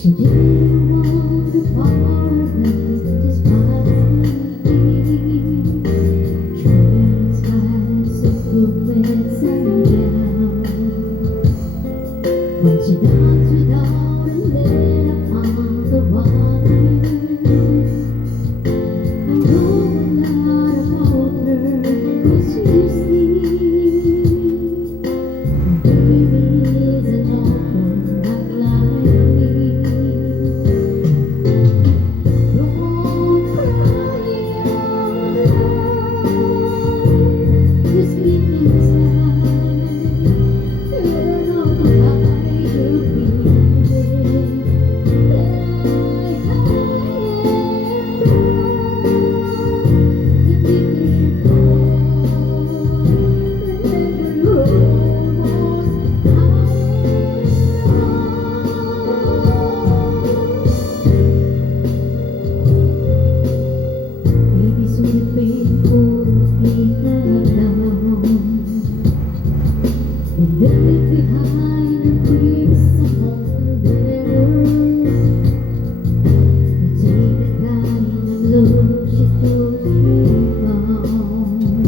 She didn't want to part us just by sleeping. Trains pass the footlights and down. When she danced without a lid upon the water, I know a lot about her, 'cause you see, baby is an awful lot like me. Don't cry out loud, just keep inside. Turn off the light, you're feeling that I am wrong. You think you should go. Remember you're almost Maybe sweet painful feet down and buried behind the bricks of there. You take the kind of love she thought you found.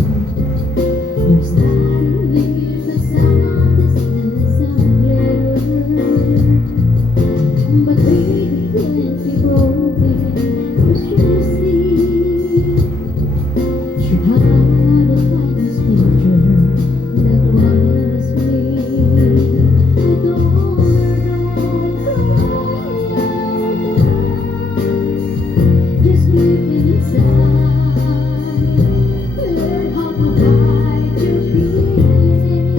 You're standing with the sound distance and glitter, but baby can't be broken, 'cause you see, she had a finest picture that was me. Don't cry out loud, just keep it inside. Learn how to hide your feelings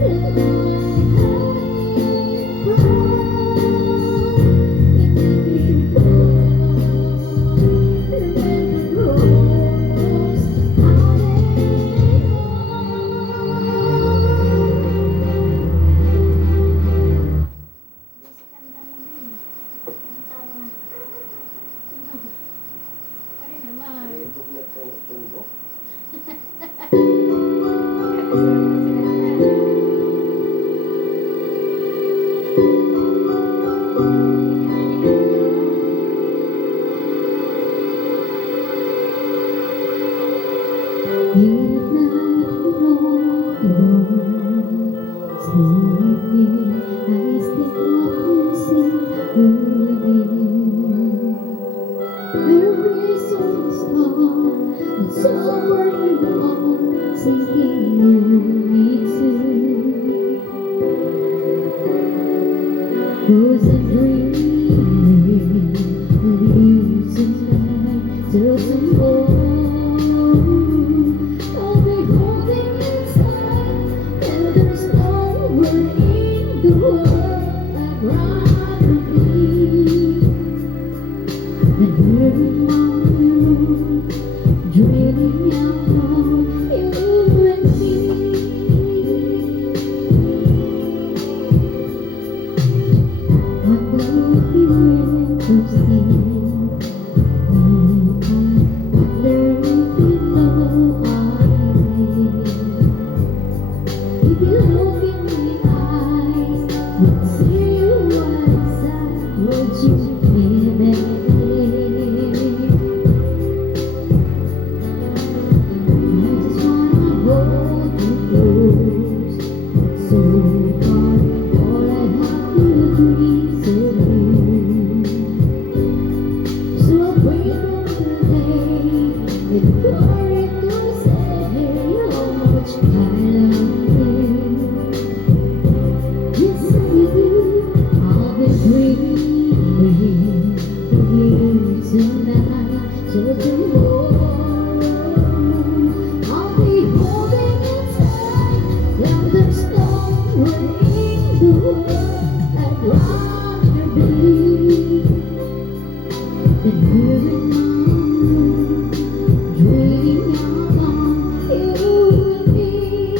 like wrong. You think you should go. Remember almost how they was a dream of you tonight till tomorrow. I'll be holding inside, and there's nowhere in the world I'd rather be than here in my room, dreaming about you and me. What will you ever see? If you look in my eyes, you'll see what's inside. Would you hear me? I just wanna hold you close. It's so hard, all I have to dream so you. So I pray for the day when courage will say how much I love you. Yes, I do. I'll be dreaming of you tonight till tomorrow. I'll be holding inside, and there's nowhere in the world I'd rather be than here in my room, dreaming about you and me.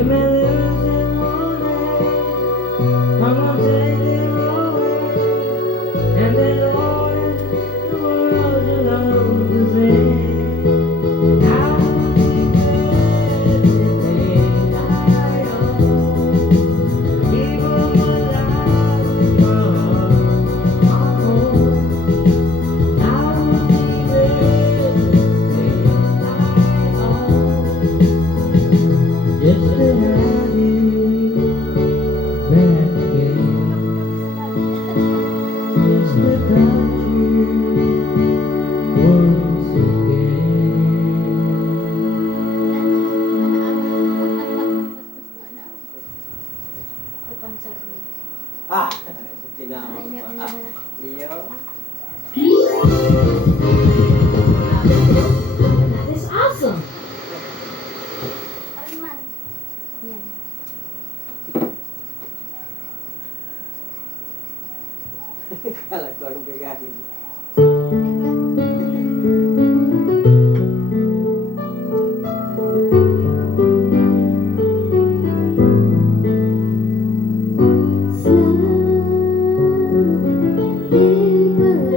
You may lose it one day, someone take it away, and then all the world you love to say. Now everything I own, people would like my home. I would give everything I own just to have you back again, just to touch you once again. Ah, tinawag pa. Iyo. That is awesome. Yan. Kala ko anong bigay. Sa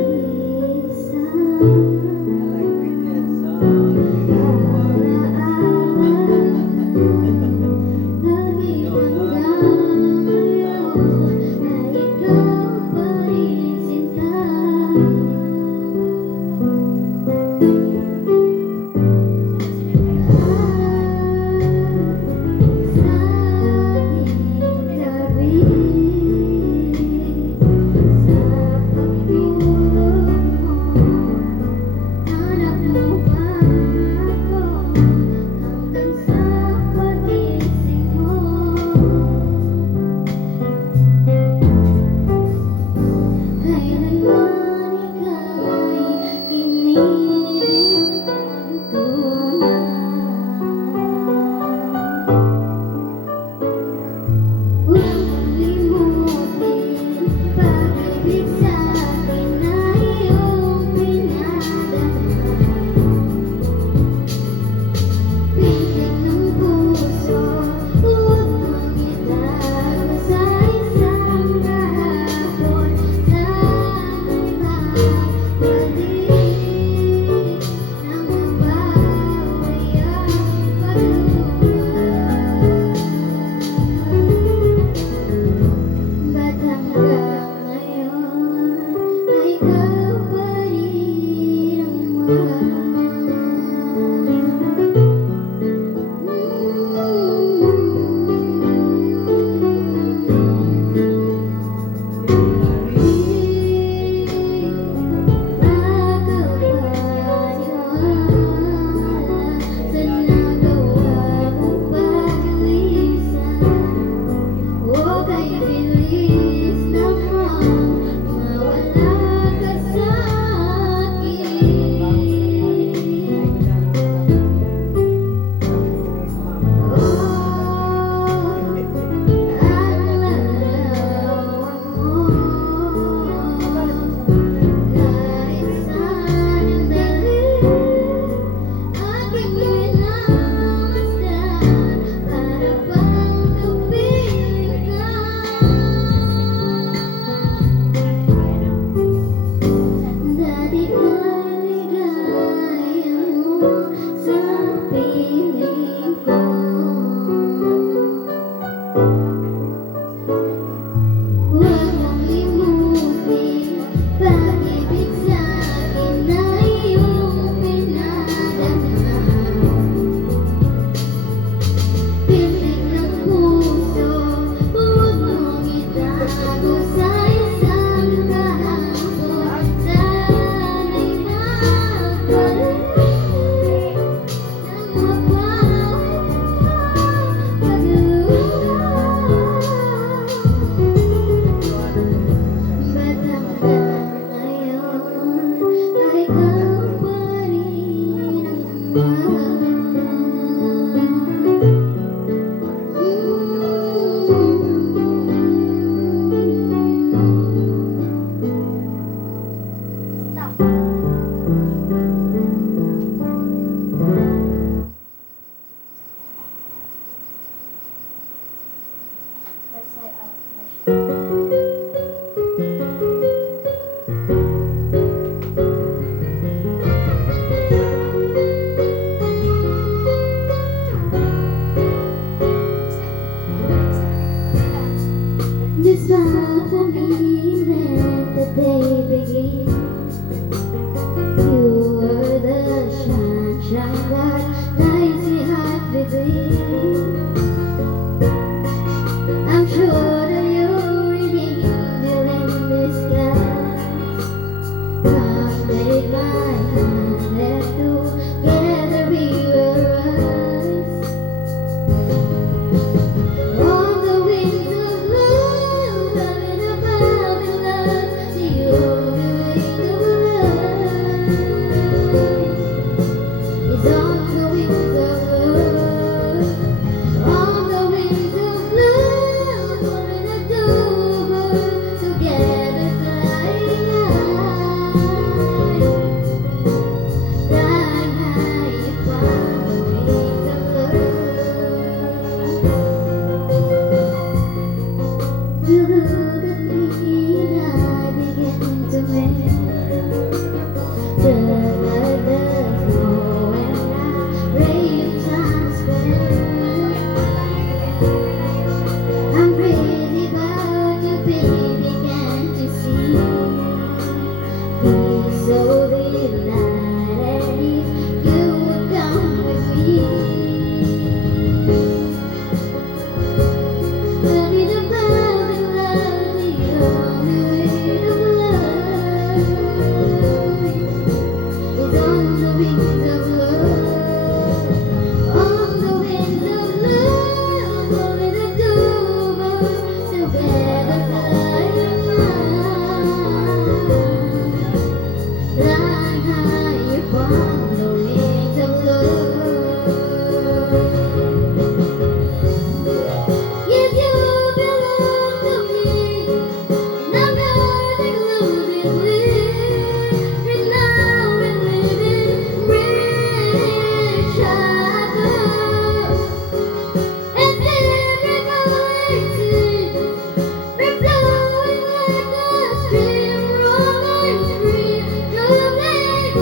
pinag-isa, Kala ko yun sa lagi kang gano'n, ay ikaw pa rin sinta. This smile for me let the day begin. You were the sunshine that lights me heart within. I'm sure that you're an angel in disguise. Come take my hand and together we will rise. On the wings of love, coming above the lights, the only way of love is on the wings of love. On the wings of love, falling October, together flying high. Flying high upon the wings of love. You look at me and I begin to melt, just like the snow when I rain transparent. I'm crazy about you, baby, can't you see? Be so delighted if you would come with me. Loving above and love, the only way of love is on the wings of love. On the wings of love, falling October, together flying high upon the wings of love. Yes, you belong to me, and I'm yours exclusively. And now we're living rich above, and every voice we're flowing like a stream, rolling free, rolling.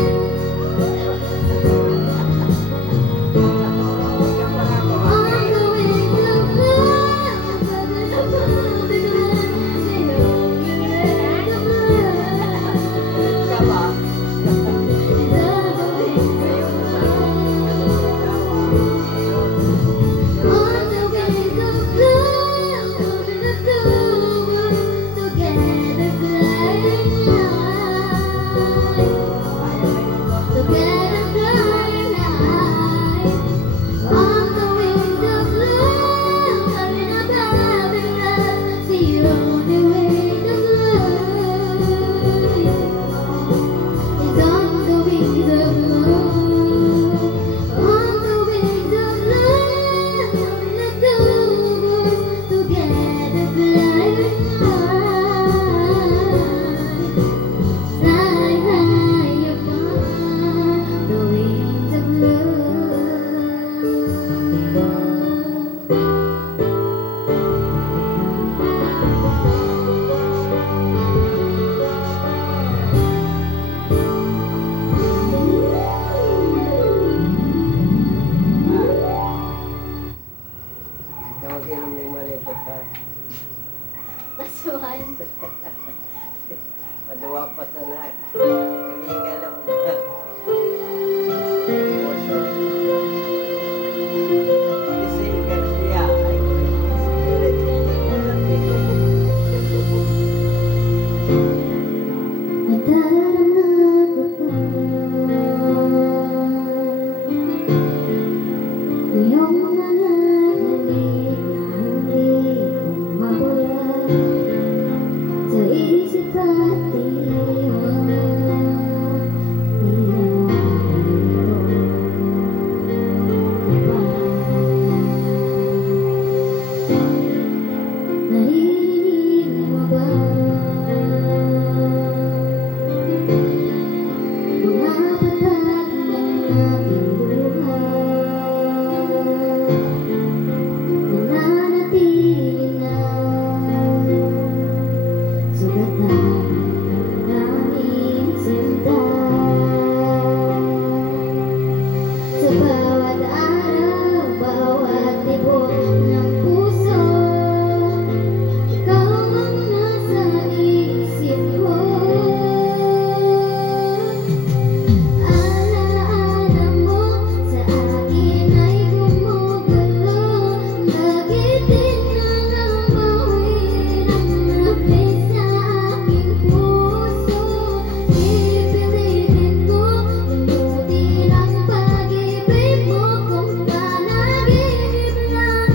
On the wings of love, coming above the clouds, the only way of love Kaba. is on the wings of love. On the wings of love, falling October, together flying high. Together flying high. On the wings of love, coming above the clouds, the only way of love is on the wings of love. On the wings of love, coming October, together flying high. Flying high upon the wings of love. Ikaw mag-inom ng malipot ha. That's one. Paduwa pa sa na. Nagigalaw na. Puso. Gising Garcia. Ay, security. Nadarama ko pa iyong mga halik na hindi ko mawala sa isip at diwa. palibot ng puso. Ikaw ang nasa isip ko. Alaala mo sa akin ay gumugalo. Bakit di na lang bawin ang napit sa aking puso? Pipilitin ko lunutin ang pag-ibig mo kung panaginip lang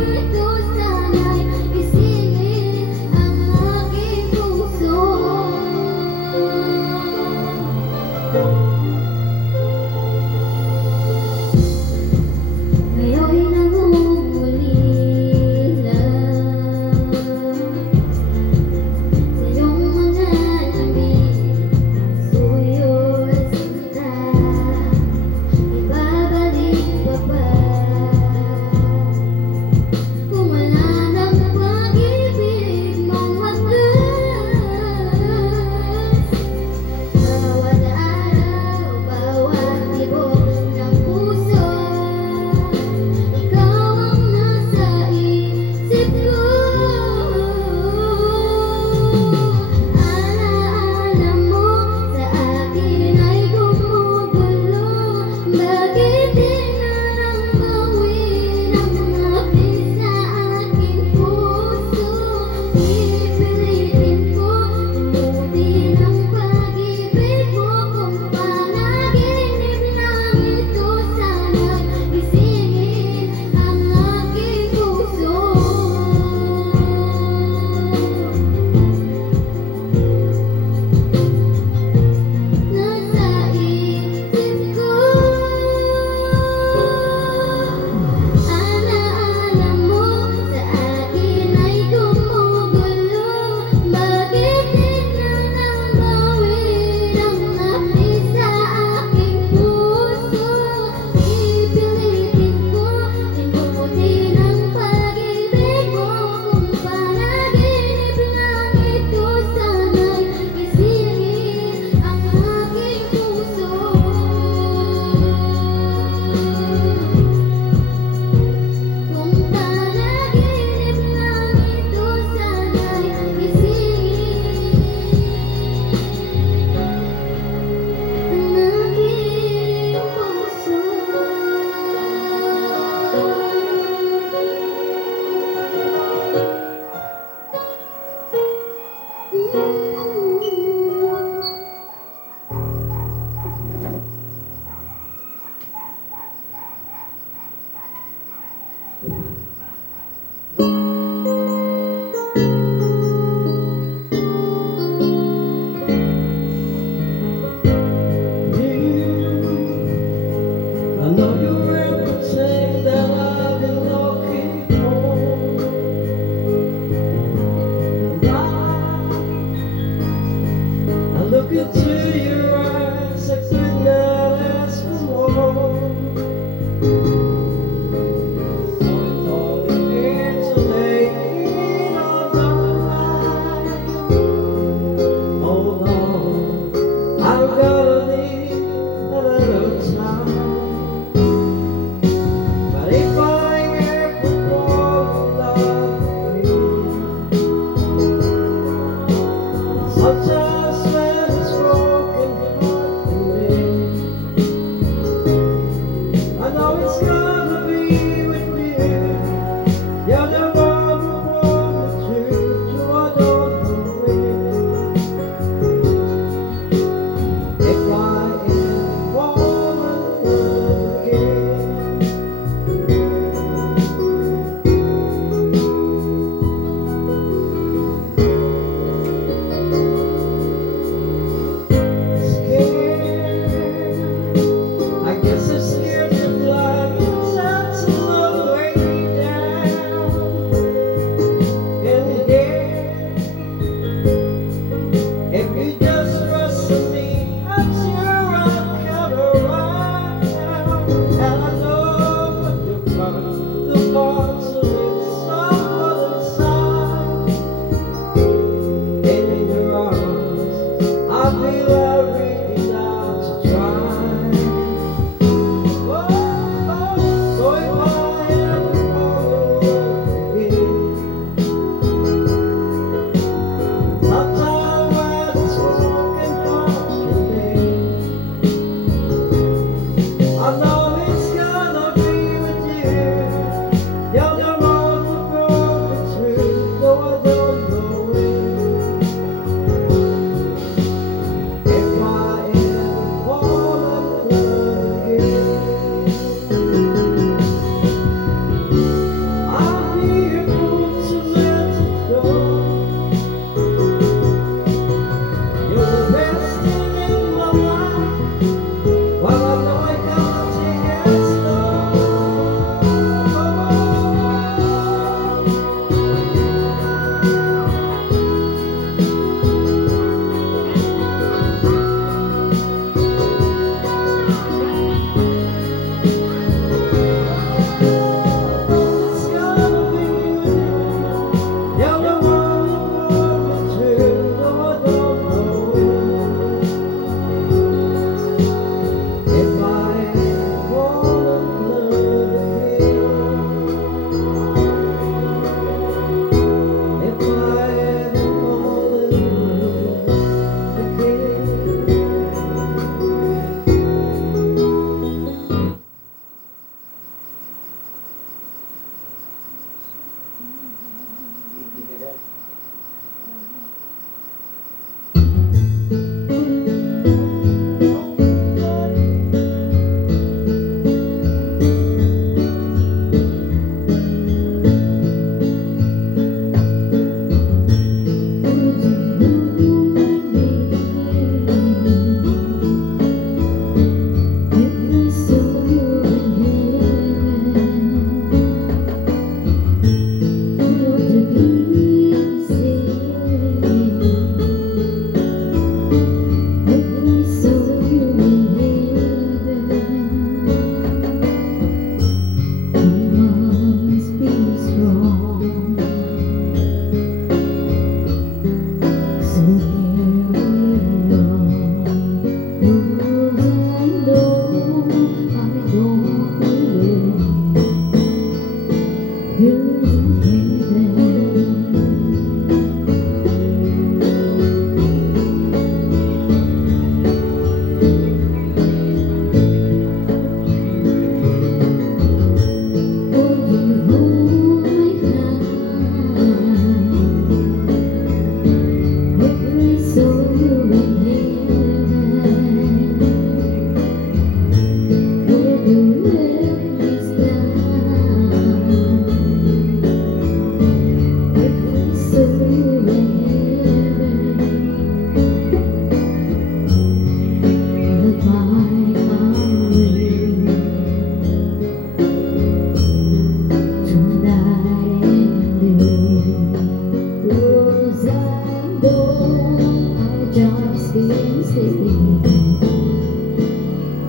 Just been sleeping,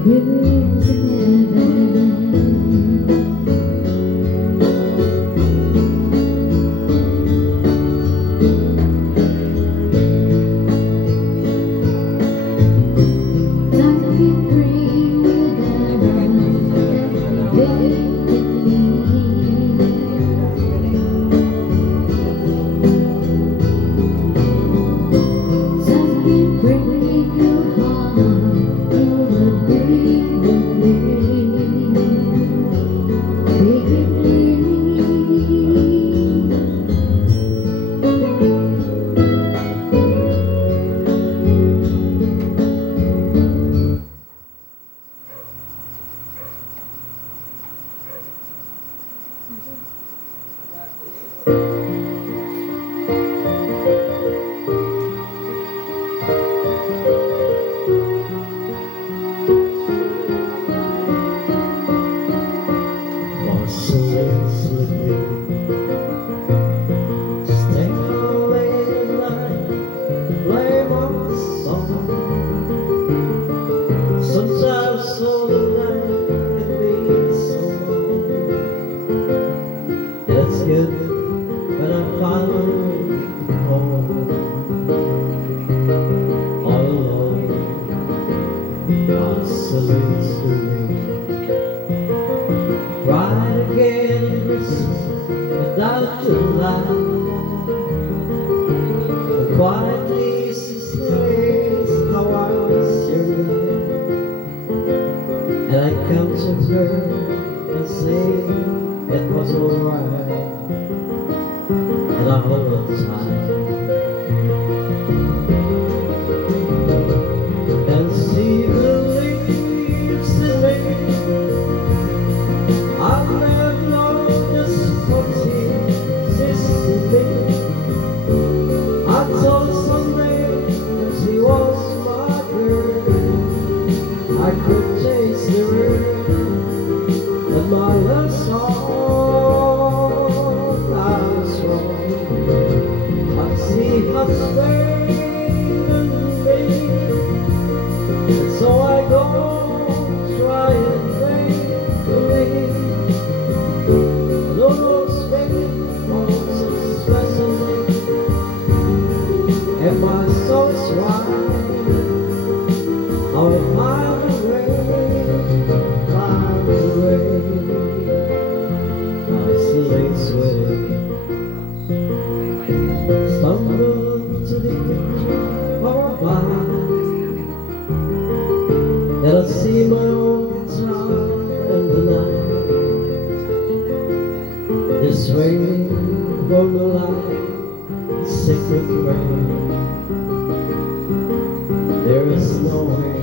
years in heaven. Time can bring you down, break your heart, you will When I finally home, all alone, isolated, try again and listen without the light. The quiet places says how I was your life, and I come to her and say it was alright. And I hold on tight and she believes in me. I've never known just what she is to me. I told her someday that she was my girl, I could chase the world, but my love's all see us burning me, and so I go try and faithfully. Those faithful moments of special day, and my soul's right. I will find a way, isolates way. Stumble to the edge of a vine, and I see my own guitar in the night. This rain from the light, sacred rain. There is no way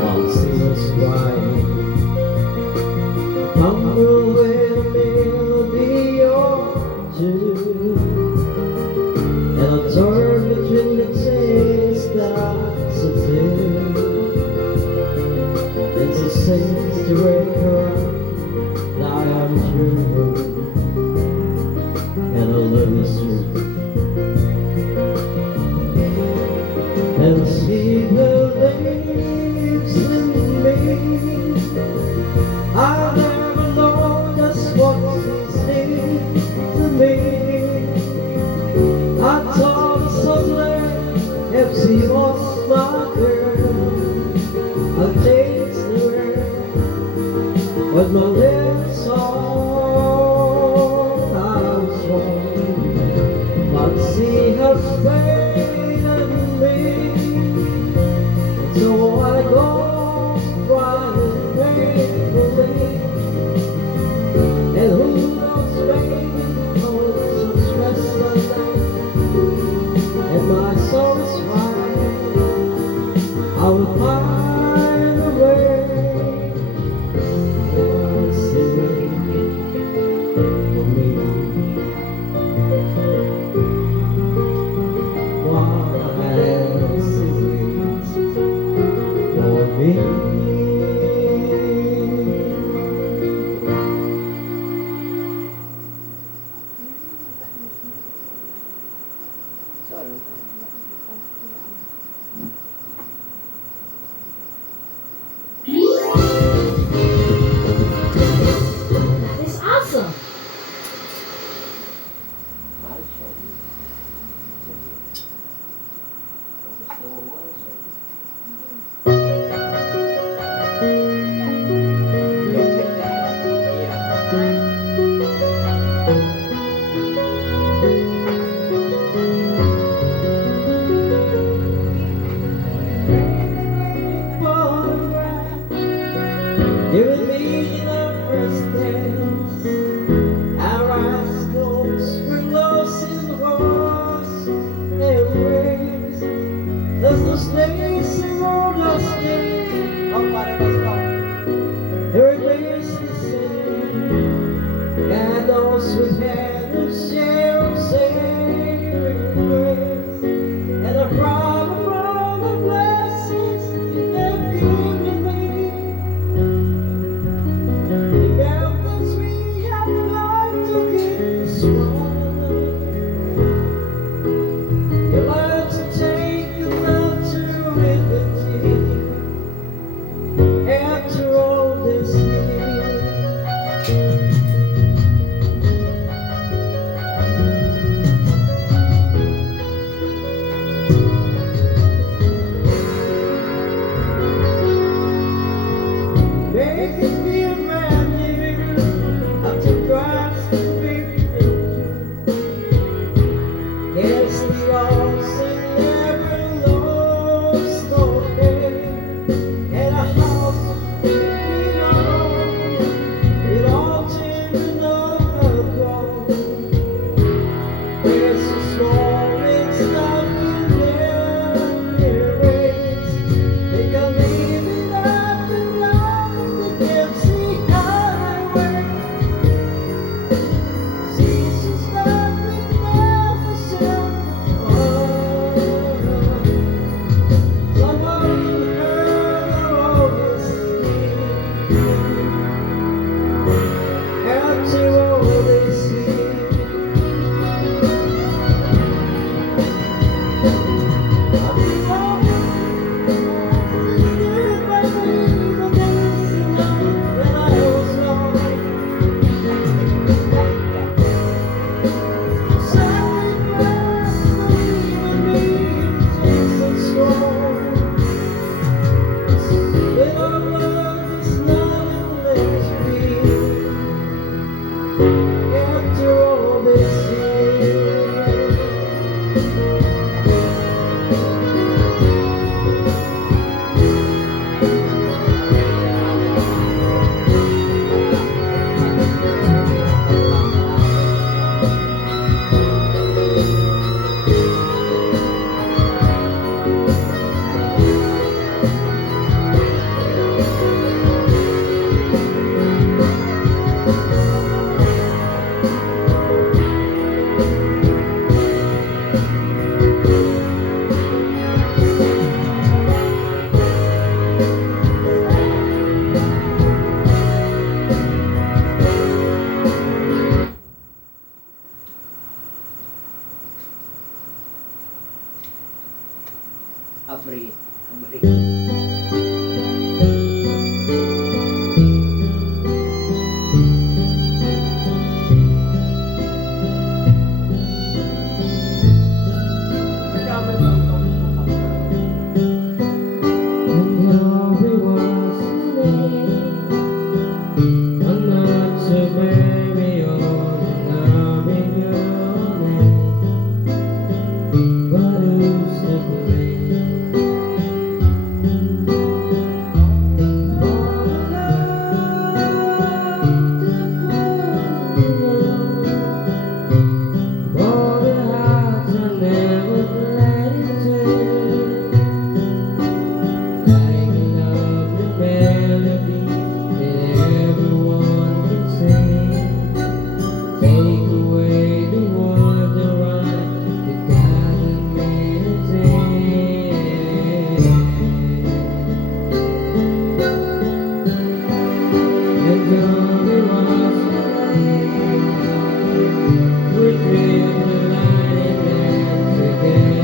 while seals crying. Tumble with me, will be your tune. And I turn between the taste that I subdue. And she sings to break her out that I am true, and I love is true. And she believes in me. I never know just what she's needs to me. I told her someday if she was my girl, I'd taste the world with my lips all lang. That is awesome. Mahal siya. Gusto mo mahal siya. You and me in our first dance, our eyes closed, we're lost in the walls and waves. There's no space in all our space, Oh, pare, let's go. every place the same. And those with hands share saving grace, and a problem all the blessings you have given me. The mountains we have climbed to get this far. You learn to take the mountain liberty after all this year. Make us feel brand new after Christ has been through. Yes, we all sing every love story, and a house we know, with all children of God. We're so small and stuck in their ways. They can leave it up and love the empty highway. Seasons that we never said. Somebody heard all this after all this year. After all this year. Abri. Abri. Madami ba ang And everyone's name, I'm not so baby, oh, I'm in your name. But who's to blame? For the love that goes on, for the hearts I never played to. Like a lovely melody that everyone can sing. Take away the wonder rhyme that doesn't mean a thing. And though we was we dreamed the light and dance again.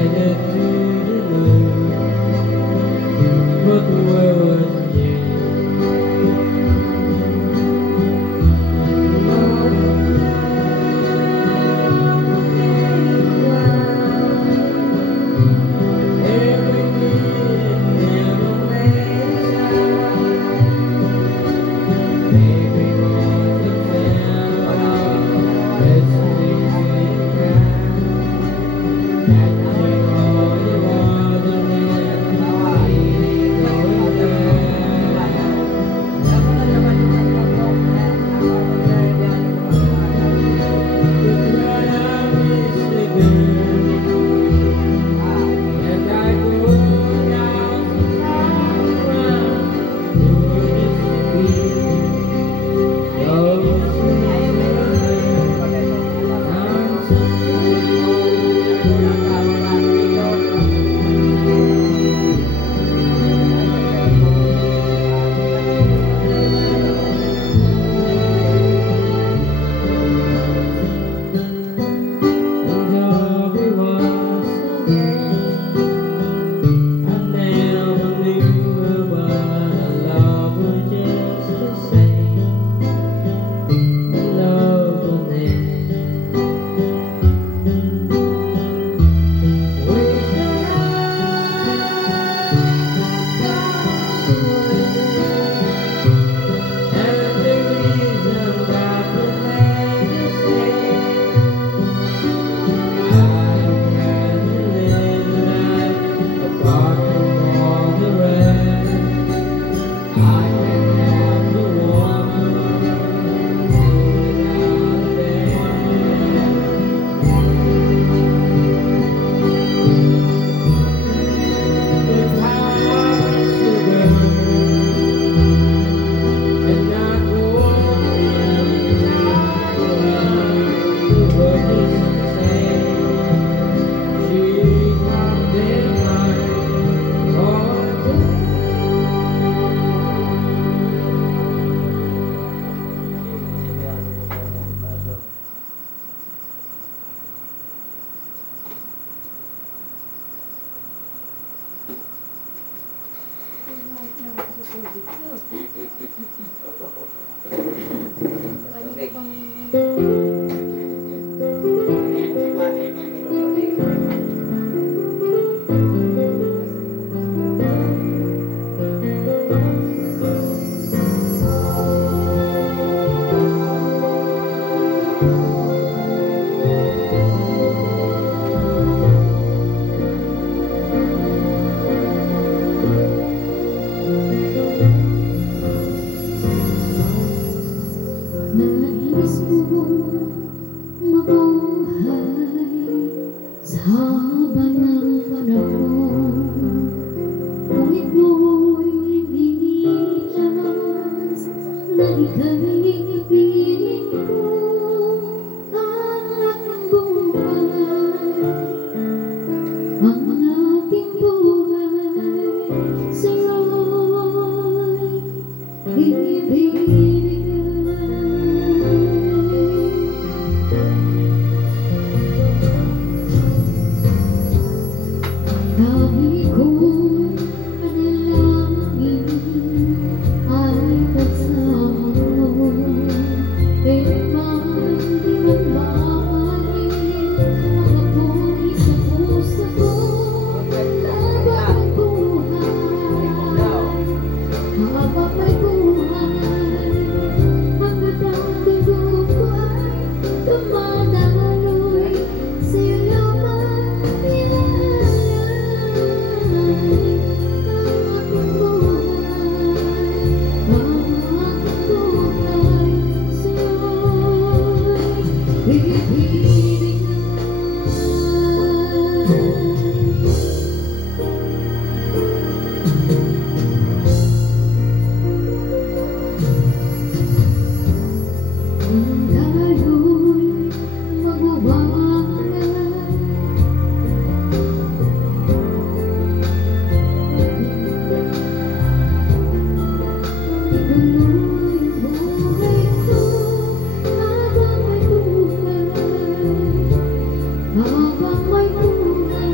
Habang may buhay,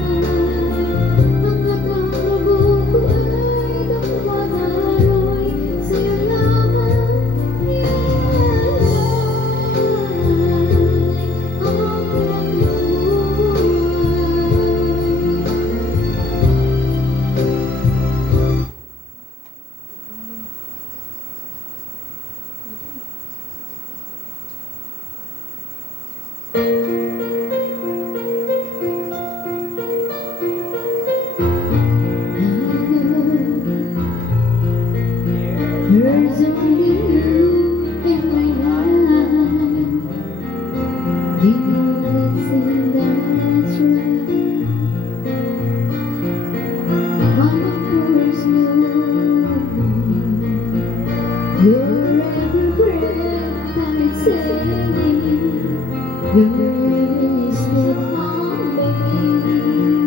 ang nakakago ko ay napanaloy sa'yo lamang ialay ang buhay. There's only you in my life. You know it's in that's right. My first love, your every breath I take, your is what on me.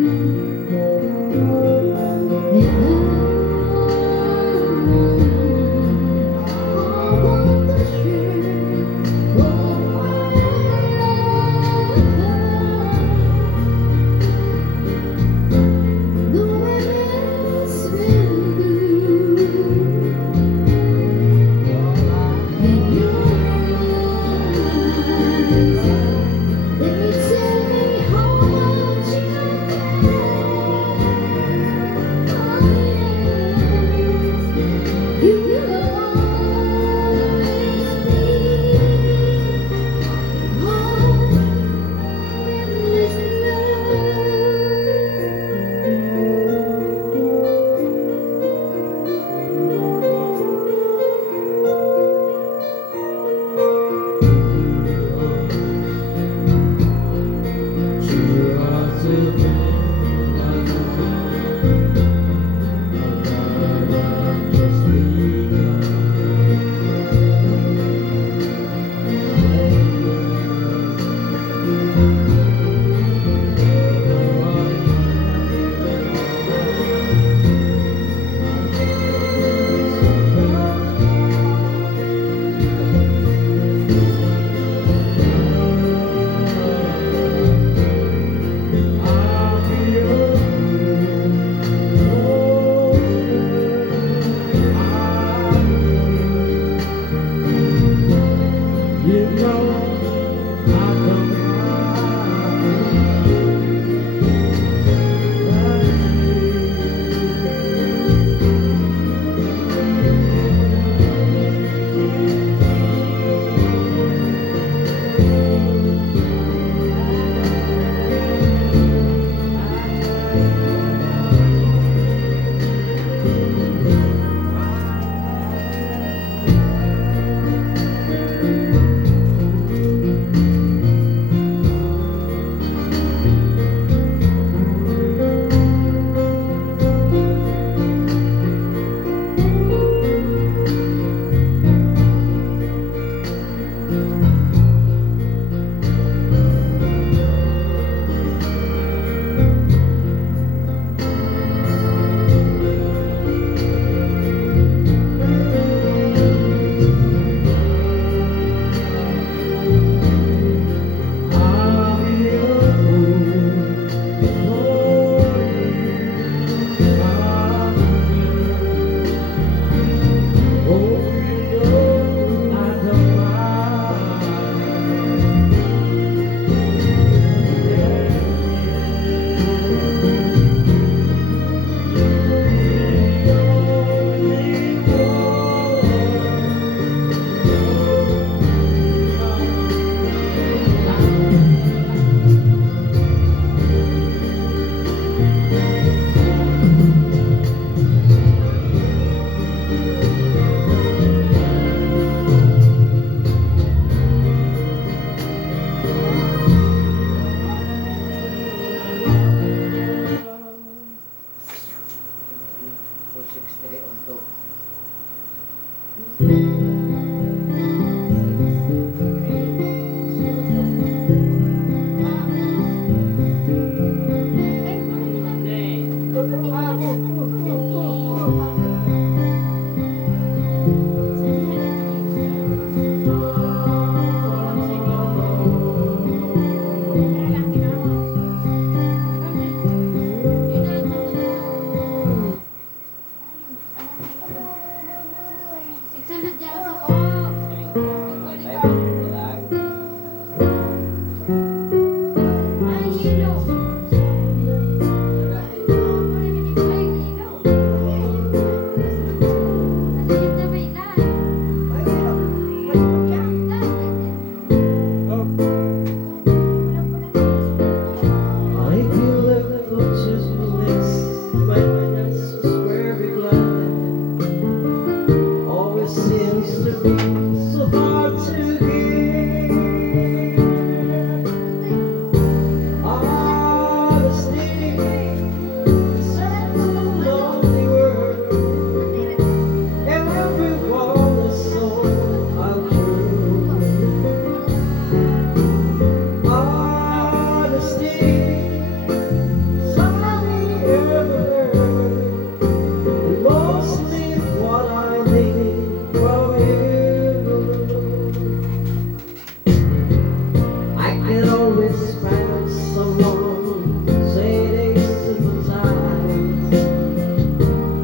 always found someone to say they sympathize.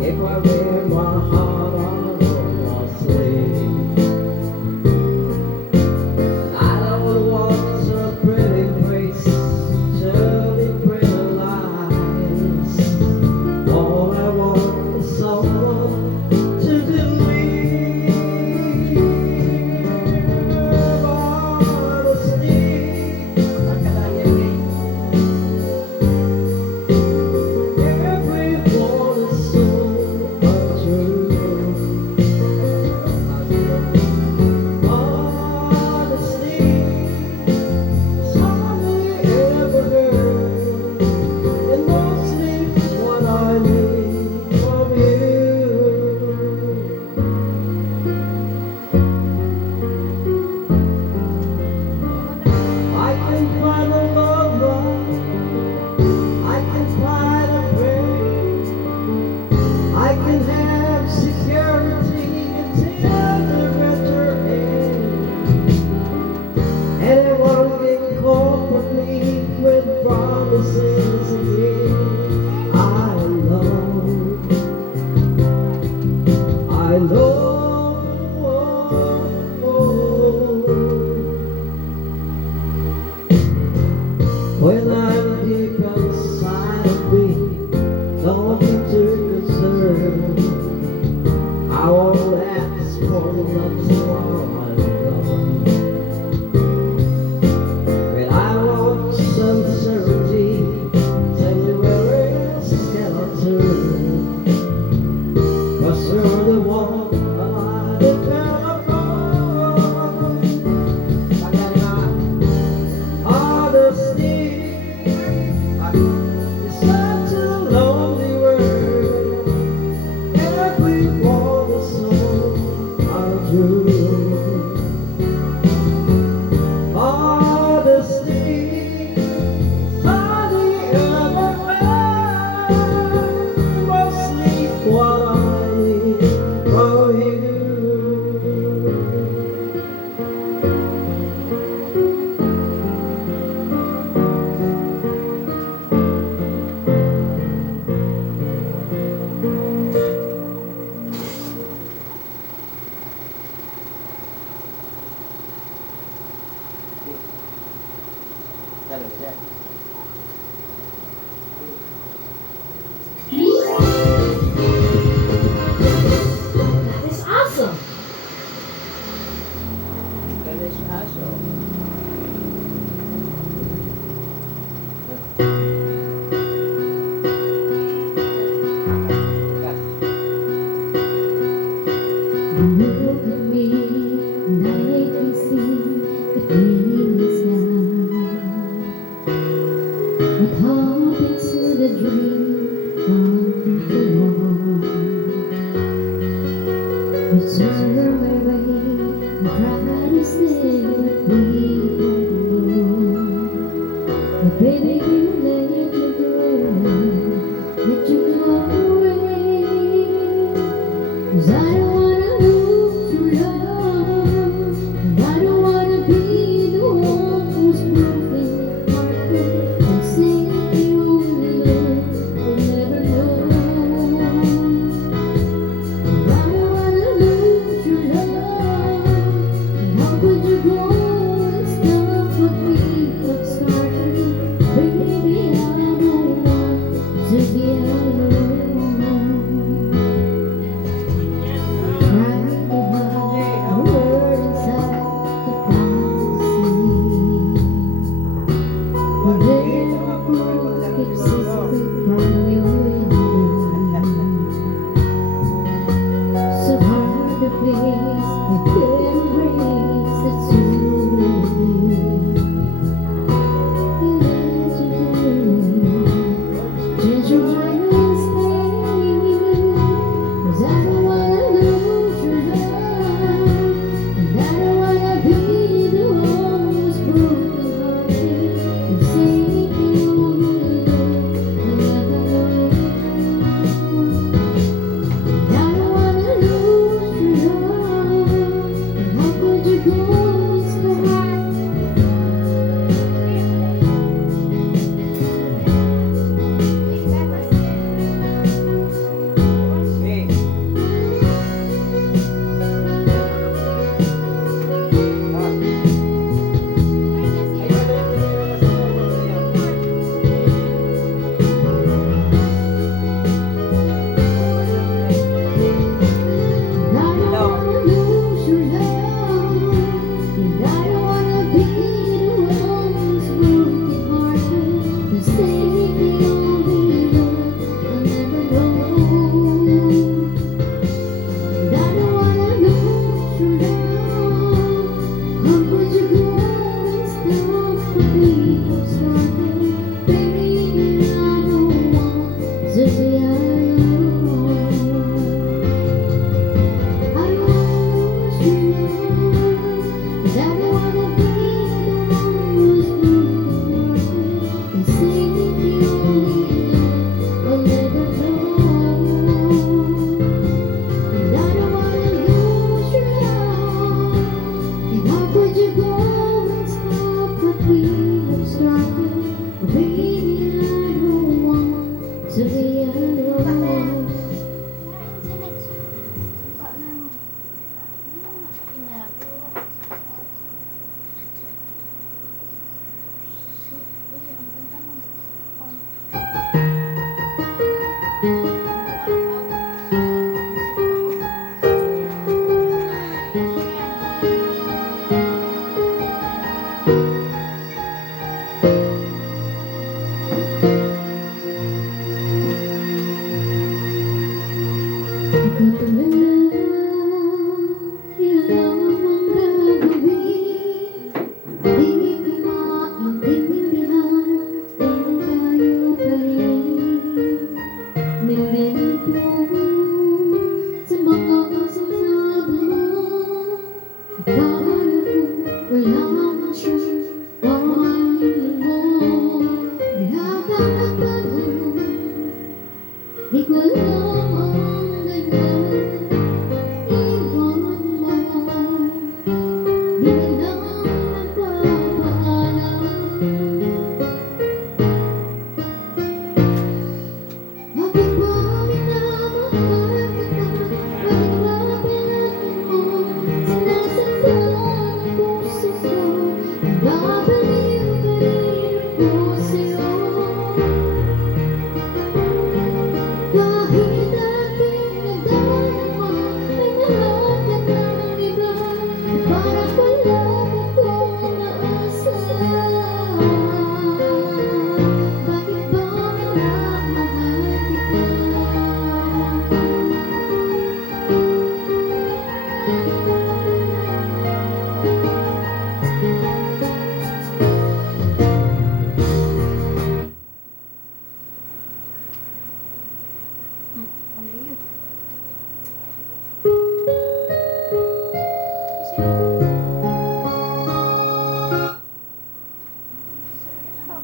If I wear my heart on my sleeve, I don't want a pretty face to be pretty lies. All I want is someone to believe. Honesty, everyone is so untrue. Honesty is hardly ever heard, and mostly what I need from you. I can find a lover, I can find a friend, I can have security until the bitter end. Anyone can comfort me with promises again. I know. When I'm deep inside of me, don't be too concerned. I won't ask for love so I'm gone. But I want sincerity, tell me where else can I turn? 'Cause you're the one I depend upon. Honesty is such a lonely word. Everyone is so untrue. Honesty is hardly ever heard, mostly what I need from you. That is awesome. Ganesh aso. You look at me and I can see the pain inside. What happened to the dream come true? You turn my way and try to say what we don't know. But baby, you let you go away. 'Cause I don't wanna lose your love, and I don't wanna be the one who's broken hearted and say you only love will never know. And I don't wanna lose your love, and how could you go and stop what we got started? Baby,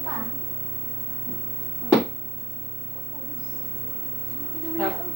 pa. Tap.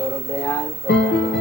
Turog na yan. Programa.